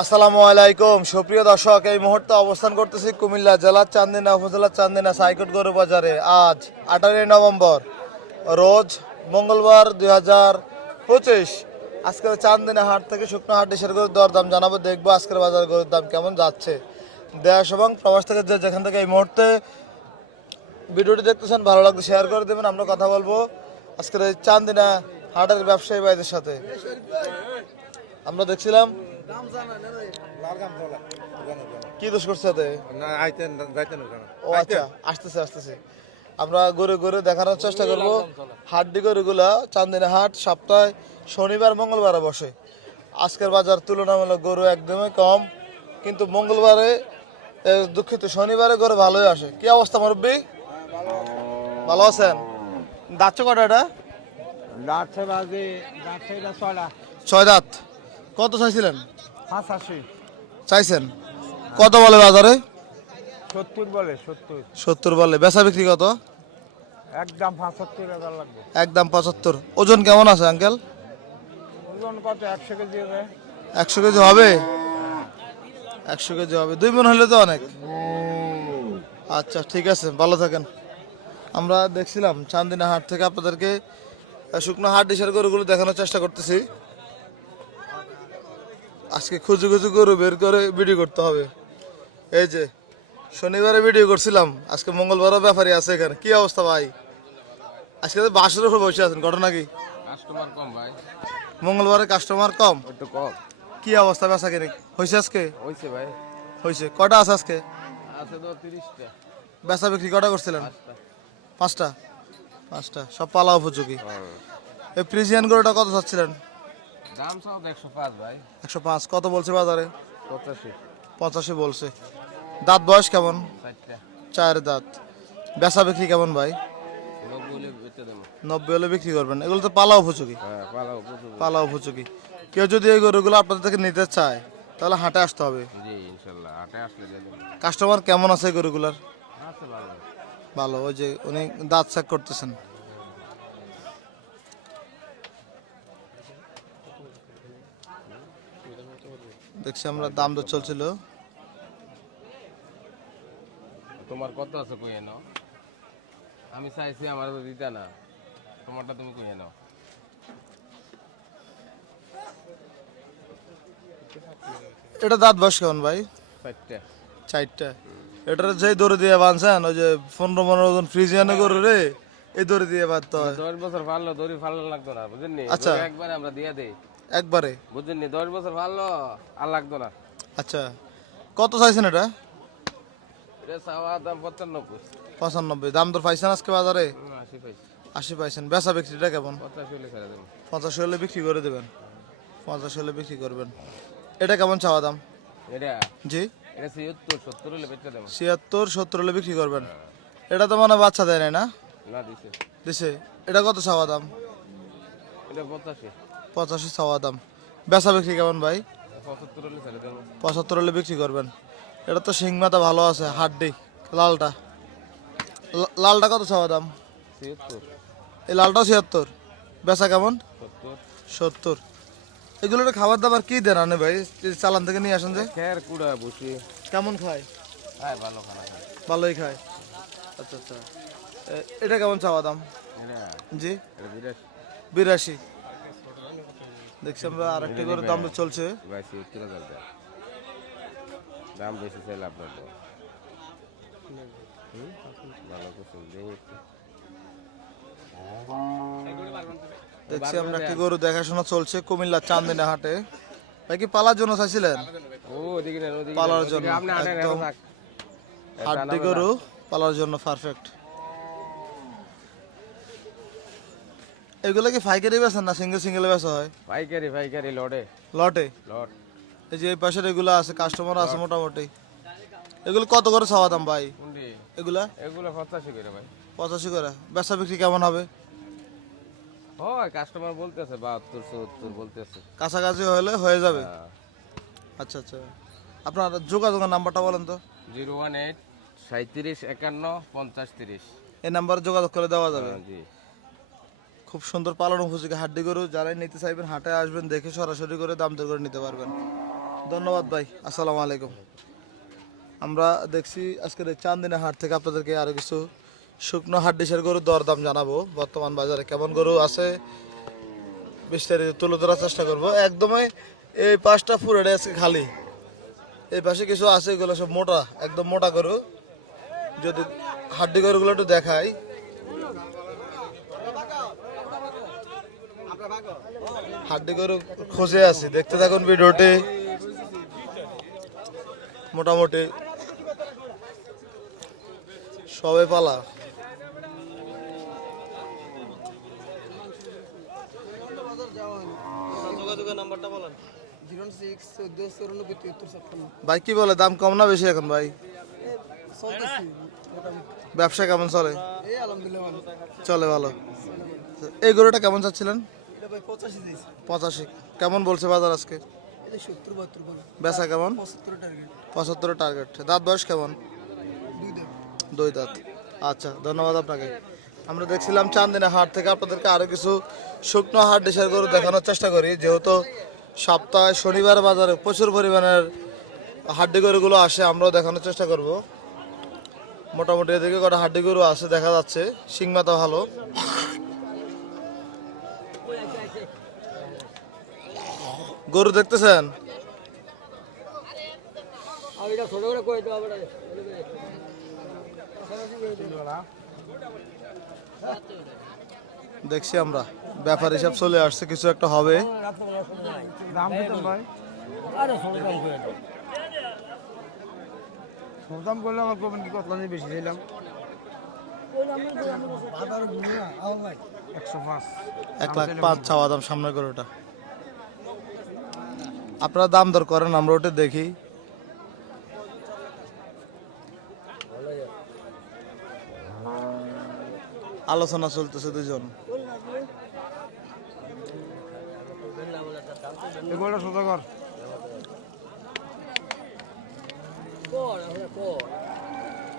আসসালামু আলাইকুম। সুপ্রিয় দর্শক, এই মুহূর্তে অবস্থান করতেছি কুমিল্লা জেলার চান্দিনা উপজেলার চান্দিনা সাইকট গরু বাজারে। আজ আঠারোই নভেম্বর, রোজ মঙ্গলবার দুই হাজার পঁচিশ। আজকের চান্দিনা হাট থেকে শুকনো হাট দেশের গরুর দর দাম জানাব, দেখব আজকের বাজার গরুর দাম কেমন যাচ্ছে। দেশ এবং প্রবাস থেকে যে যেখান থেকে এই মুহূর্তে ভিডিওটি দেখতেছেন, ভালো লাগলে শেয়ার করে দেবেন, আমরা কথা বলব আজকের এই চান্দিনা হাটের ব্যবসায়ী ভাইদের সাথে। আমরা দেখছিলাম কি দোষ করছে এতে? না আইতেন যাইতেন ওখানে। ও আচ্ছা আসতেছে আসতেছে। আমরা ঘুরে ঘুরে দেখানোর চেষ্টা করব। হাড্ডি গরুগুলা চান্দিনা হাট সপ্তাহে শনিবার মঙ্গলবারে বসে। আজকের বাজার তুলনামূলক গরু একদমই কম কিন্তু মঙ্গলবারে দুঃখিত শনিবারে গরু ভালোই আসে। কি অবস্থা মুরব্বী? ভালো আছেন? দাচ্ছে কটা এটা? বাজে ছয় দাঁত? কত চাইছিলেন? পাঁচাশি চাইছেন। কত বলে বাজারে? সত্তর বলে সত্তর। সত্তর বলে। বেচা বিক্রি কত? একদম পঁচাত্তর হাজার লাগবে। একদম পঁচাত্তর। ওজন কেমন আছে আঙ্কেল? ওজন কত? একশো কেজি হবে। একশো কেজি হবে? একশো কেজি হবে। দুই মন হলে তো অনেক। আচ্ছা ঠিক আছে ভালো থাকেন। আমরা দেখছিলাম চান্দিনা হাট থেকে আপনাদেরকে শুকনো হাট ডিসের গরুগুলো দেখানোর চেষ্টা করতেছি। আজকে খুঁজে খুঁজে গরু বের করে ভিডিও করতে হবে। এই যে শনিবারে ভিডিও করছিলাম আজকে মঙ্গলবারও ব্যাপারী আছে এখানে। কি অবস্থা ভাই? আজকে তো বাসের উপর বসে আছেন ঘটনা কি? কাস্টমার কম ভাই। মঙ্গলবারে কাস্টমার কম? একটু কম। কি অবস্থা বেচা কিনে? হয়েছে আজকে? হয়েছে ভাই। হয়েছে কটা আছে আজকে? আছে তো তিরিশটা। বেচা বিক্রি কটা করছিলেন? পাঁচটা। পাঁচটা? সব পালা উপযোগী। এই প্রিজিয়ান গরুটা কত চাচ্ছিলেন? দাম সব একশো পাঁচ ভাই। একশো পাঁচ কত বলছে বাজারে? পঁচাশি। পঁচাশি বলছে। দাঁত বয়স কেমন? চার দাঁত। বেচা বিক্রি কেমন ভাই? নব্বই হলে বিক্রি করবেন। এগুলো তো পালা উপযোগী। হ্যাঁ পালা উপযোগী। কেউ যদি এই গরুগুলো আপনাদের থেকে নিতে চায় তাহলে হাটে আসতে হবে। কাস্টমার কেমন আছে গরুগুলার? ভালো। ওই যে উনি দাঁত চেক করতেছেন। দেখছি আমরা দাম দর চলছিল। তোমার কত আছে কই এনো আমি চাইছি আমার তো দিতা না। তোমারটা তুমি কই এনো এটা দাঁত বয়স কেমন ভাই? চারটা। চারটা। এটার যেই দড়ি দিয়ে বাঁধছেন ওই যে পনেরো পনেরো জন ফ্রিজিয়ানে করে রে এই দড়ি দিয়ে বাঁধতে হয়। দশ বছর ফাললো দড়ি ফাললো লাগতো না বুঝেননি? আচ্ছা। একবারে আমরা দিয়ে দেই। একবারে? বুঝেননি দশ বছর ফাললো আর লাগতো না। আচ্ছা কত চাইছেন এটা? পঁচানব্বই। দাম দর পাইছেন আজকে বাজারে? আশি পাইছেন বেচা বিক্রিটা কেমন? পঁচাশি হলে পঞ্চাশ হলে বিক্রি করে দেবেন? পঞ্চাশ হলে বিক্রি করবেন। এটা কেমন চাওয়া দাম? জি? ছিয়াত্তর সত্তর হলে বিক্রি করবেন। এটা তো মানে বাচ্চা দেয় না? না দিছে। দিছে। এটা কত চাওয়া দাম? এটা পঁচাশি। পঁচাশি চাওয়া দাম। বেচা বিক্রি কেমন ভাই? পঁচাত্তর হলে বিক্রি করবেন। এটা তো শিং মাথা ভালো আছে হাড্ডি লালটা। লালটা কত চাওয়া দাম? এই লালটাও ছিয়াত্তর। বেচা কেমন? সত্তর। এগুলোর খাবার দাবার কি দেন আনে ভাই? চালান থেকে নিয়ে আসেন যে। খের কুড়া বসি কেমন খায়? হ্যাঁ ভালো খায় ভালোই খায়। আচ্ছা আচ্ছা। এটা কেমন চাওয়া দাম? জি? বিরাশি। দেখছি আমরা আরেকটি করে দাম চলছে। দাম বেশি চাইলে আপনার ভালো দেখছি আমরা একটি গরু দেখাশোনা চলছে কুমিল্লা চান্দিনা হাটে। ভাই কি পালার জন্য চাইছিলেন? পালার জন্য, একদম। হাড্ডি গরু পালার জন্য পারফেক্ট এগুলো কি ফাইকারি বেচেন না সিঙ্গেল সিঙ্গেল বেচা হয়? পাইকারি পাইকারি লড়ে লটে? লট। এই যে এই পাশের এগুলো আছে কাস্টমার আছে মোটামুটি। এগুলো কত করে চাওয়া দাম ভাই? এগুলা? এগুলো পঁচাশি করে ভাই। পঁচাশি করে। বেচা বিক্রি কেমন হবে? হয় কাস্টমার বলতেছে বাহাত্তর সত্তর বলতেছে। কাছাকাছি হলে হয়ে যাবে। হ্যাঁ। আচ্ছা আচ্ছা। আপনার যোগাযোগের নাম্বারটা বলেন তো। জিরো ওয়ান এইট সাঁত্রিশ একান্ন পঞ্চাশ তিরিশ। এই নাম্বারে যোগাযোগ করে দেওয়া যাবে। জি। খুব সুন্দর পালন উপযোগী। হাড্ডি গরু যারাই নিতে চাইবেন, হাটে আসবেন, দেখে সরাসরি করে দাম দর করে নিতে পারবেন। ধন্যবাদ ভাই, আসসালামু আলাইকুম। আমরা দেখছি আজকের চান্দিনা হাট থেকে আপনাদেরকে আরও কিছু শুকনো হাট ডিশের গরুর দরদাম জানাব। বর্তমান বাজারে কেমন গরু আছে, বিস্তারিত তুলে ধরার চেষ্টা করব। একদমই এই পাঁচটা ফুরেটে আজকে খালি। এই পাশে কিছু আছে, এগুলো সব মোটা, একদম মোটা গরু। যদি হাড্ডি গরুগুলো একটু দেখাই। হাড্ডি গরু খুঁজে আছি। দেখতে থাকুন ভিডিওটি। মোটামুটি সবে পালা। ভাই কি বলে? দাম কম না বেশি এখন ভাই? ব্যবসা কেমন চলে? এই আলহামদুলিল্লাহ চলে ভালো। এই গরুটা কেমন চাচ্ছিলেন? পঁচাশি কেমন বলছে বাজার আজকে? বেচা কেমন? পঁচাত্তর টার্গেট দাঁত বয়স কেমন? দুই দাঁত। আচ্ছা ধন্যবাদ আপনাকে। আমরা দেখছিলাম চান্দিনা হাট থেকে আপনাদেরকে আরও কিছু শুকনো হাট ডিশের গরু দেখানোর চেষ্টা করি। যেহেতু সপ্তাহে শনিবার বাজারে প্রচুর পরিমাণের হাড্ডি গরুগুলো আসে আমরাও দেখানোর চেষ্টা করব। মোটামুটি এদিকে কটা হাড্ডি গরু আছে দেখা যাচ্ছে। সিংমাতা ভালো। গরু দেখতেছেন? দেখছি আমরা। ব্যাপার হিসাব চলে আসছে, কিছু একটা হবে। দাম করলে আমার বেশি দিলাম এক লাখ পাঁচ চাওয়া দাম সামনে করে ওটা আপনারা দাম দর করেন, আমরা ওটা দেখি। আলোচনা চলতেছে দুজন। এগুলো ছোট কর ছয় নিয়েছিলেন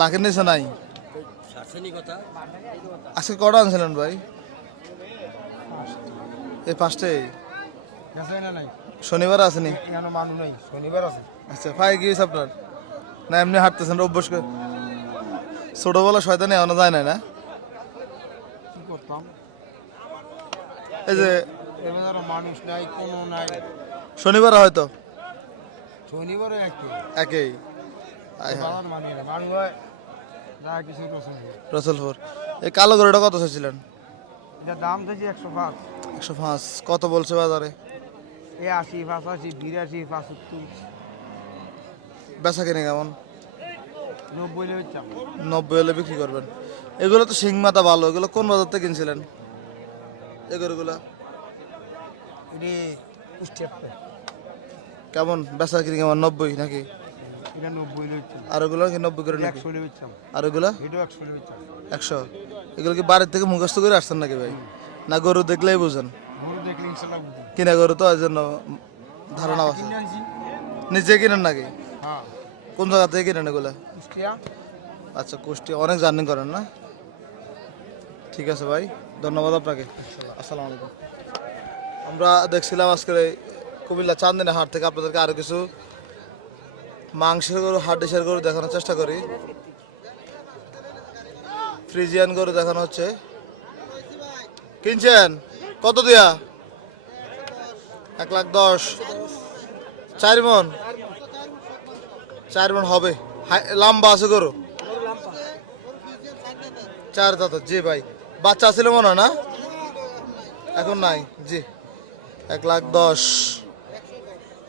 লাখের নিচে নাই? আজকে কটা আনছিলেন ভাই? এই পাঁচটাই শনিবার আসেনি? শনিবার আছে আচ্ছা ভাই, কি হয়েছে আপনার? না, এমনি হাঁটতেছেন অভ্যাস করে ছোটবেলা শয়তানি এখনও যায় না? করতাম এই যে মানুষ নাই, কোনো নাই। শনিবার হয়তো? শনিবারে একটু একই। রসুলপুর। এই কালো গরুটা কত চাইছিলেন? এটা দাম একশো পাঁচ। একশো পাঁচ। কত বলছে বাজারে? এ আশি পাঁচাশি বিরাশি পাঁচাত্তর। বেচা কিনে কেমন? নব্বই নব্বই হলে বিক্রি করবেন। এগুলো তো শিং মাথা ভালো। এগুলো কোন বাজার থেকে কিনছিলেন? একটা কেমন? বেচা কিনে কেমন? নব্বই নাকি? আর ওগুলো কি নব্বই করে নাকি? আর ওগুলা? একশো এগুলো কি বাড়ির থেকে মুখস্থ করে আসছেন নাকি ভাই? না গরু দেখলেই বুঝেন? কিনা গরু তো ওই জন্য ধারণা আছে। নিজে কিনেন নাকি? হ্যাঁ। কোন জায়গা থেকে কিনেন এগুলা? আচ্ছা কুষ্টি অনেক জার্নি করেন না? ঠিক আছে ভাই ধন্যবাদ আপনাকে। আসসালামু আলাইকুম। আমরা দেখছিলাম আজকের এই কুমিল্লা চান্দিনা হাট থেকে আপনাদেরকে আরও কিছু মাংসের গরু, হাট ডিশের গরু দেখানোর চেষ্টা করি। ফ্রিজিয়ান গরু দেখানো হচ্ছে। কিনছেন? কত দিয়া? এক লাখ দশ। চার মন? চার মন হবে। লম্বা আছে গরু? চার দাঁত, জি ভাই। বাচ্চা ছিল মনে হয় না? এখন নাই, জি। এক লাখ দশ।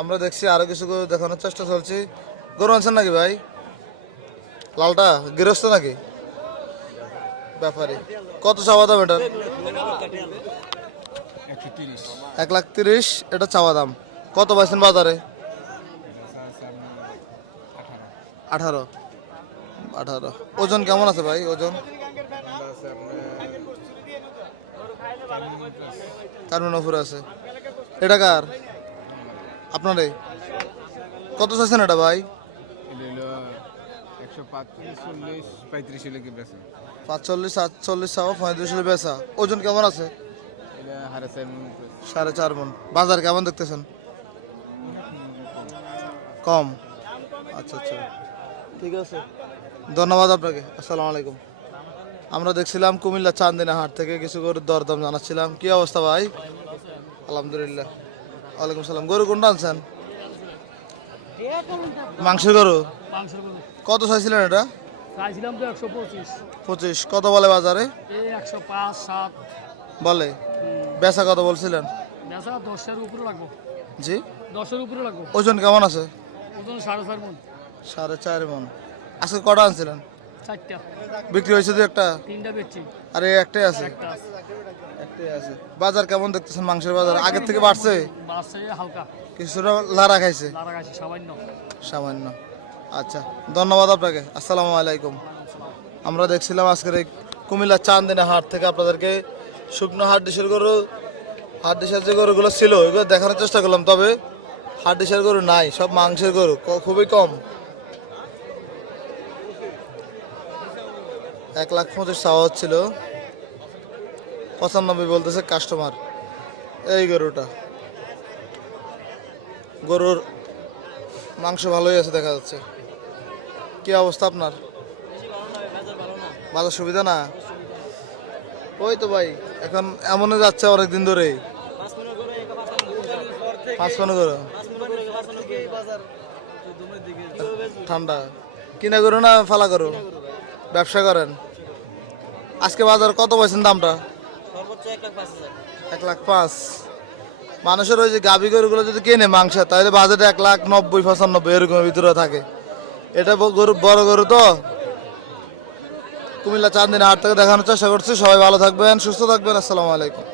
আমরা দেখছি আরও কিছু দেখানোর চেষ্টা চলছি। গরু আনছেন নাকি ভাই? লালটা, গৃহস্থ নাকি? ব্যাপারে। কত চাওয়া দাম তিরিশ এক লাখ তিরিশ, এটা চাওয়া দাম। কত পাইছেন বাজারে? আঠারো। আঠারো। ওজন কেমন আছে ভাই, ওজন? উপরে আছে? এটা কার? আপনারে? কত চাইছেন এটা ভাই? পাঁচচল্লিশ সাতচল্লিশ চাওয়া পঁয়ত্রিশ হলে বেচা। ওজন কেমন আছে। সাড়ে চার মন। বাজার কেমন দেখতেছেন? কম। আচ্ছা আচ্ছা। ঠিক আছে। ধন্যবাদ আপনাকে। আসসালামু আলাইকুম। আমরা দেখছিলাম কুমিল্লা চান্দিনা হাট থেকে কিছু করে দরদাম জানাচ্ছিলাম। কি অবস্থা ভাই? আলহামদুলিল্লাহ। ওয়ালাইকুম সালাম। গরু কোনটা আনছেন? মাংসের গরু? কত চাইছিলেন এটা? চাইছিলাম তো একশো পঁচিশ। পঁচিশ কত বলে বাজারে? একশো পাঁচ সাত বলে। বেচা কত বলছিলেন? বেচা দশের উপরে লাগবো জি। দশের উপরে লাগবো ওজন কেমন আছে? ওজন সাড়ে চার মন। সাড়ে চার মন। আজকে কটা আনছিলেন? চারটা। বিক্রি হয়েছে দু একটা? তিনটা বেচছি। আর একটাই আছে? একটাই আছে। বাজার কেমন দেখতেছেন মাংসের বাজার? আগের থেকে বাড়ছে? হালকা। কিছুটা লারা খাইছে? লারা সামান্য। সামান্য। আচ্ছা ধন্যবাদ আপনাকে। আসসালামু আলাইকুম। আমরা দেখছিলাম আজকের এই কুমিল্লা চান্দিনা হাট থেকে আপনাদেরকে শুকনো হাট ডিশের গরু হাট ডিশের যে গরুগুলো ছিল ওইগুলো দেখানোর চেষ্টা করলাম। তবে হাট ডিশের গরু নাই সব মাংসের গরু খুবই কম। এক লাখ পঁচিশ চাওয়া হচ্ছিল। পঁচানব্বই বলতেছে কাস্টমার এই গরুটা। গরুর মাংস ভালোই আছে দেখা যাচ্ছে। কি অবস্থা আপনার? ভালো সুবিধা না? ওই তো ভাই, এখন এমনই যাচ্ছে অনেকদিন ধরে পাঁচ পনেরো করে ঠান্ডা। কিনা করো না ফালা করো ব্যবসা করেন? আজকে বাজার কত পাইছেন দামটা? এক লাখ পাঁচ মানুষের ওই যে গাভি গরুগুলো যদি কেনে মাংস তাহলে বাজেটে এক লাখ নব্বই পঁচানব্বই এরকমের ভিতরে থাকে। এটা গরু বড় গরু তো? কুমিল্লা চান্দিনা হাট থেকে দেখানোর চেষ্টা করছি। সবাই ভালো থাকবেন সুস্থ থাকবেন। আসসালামু আলাইকুম।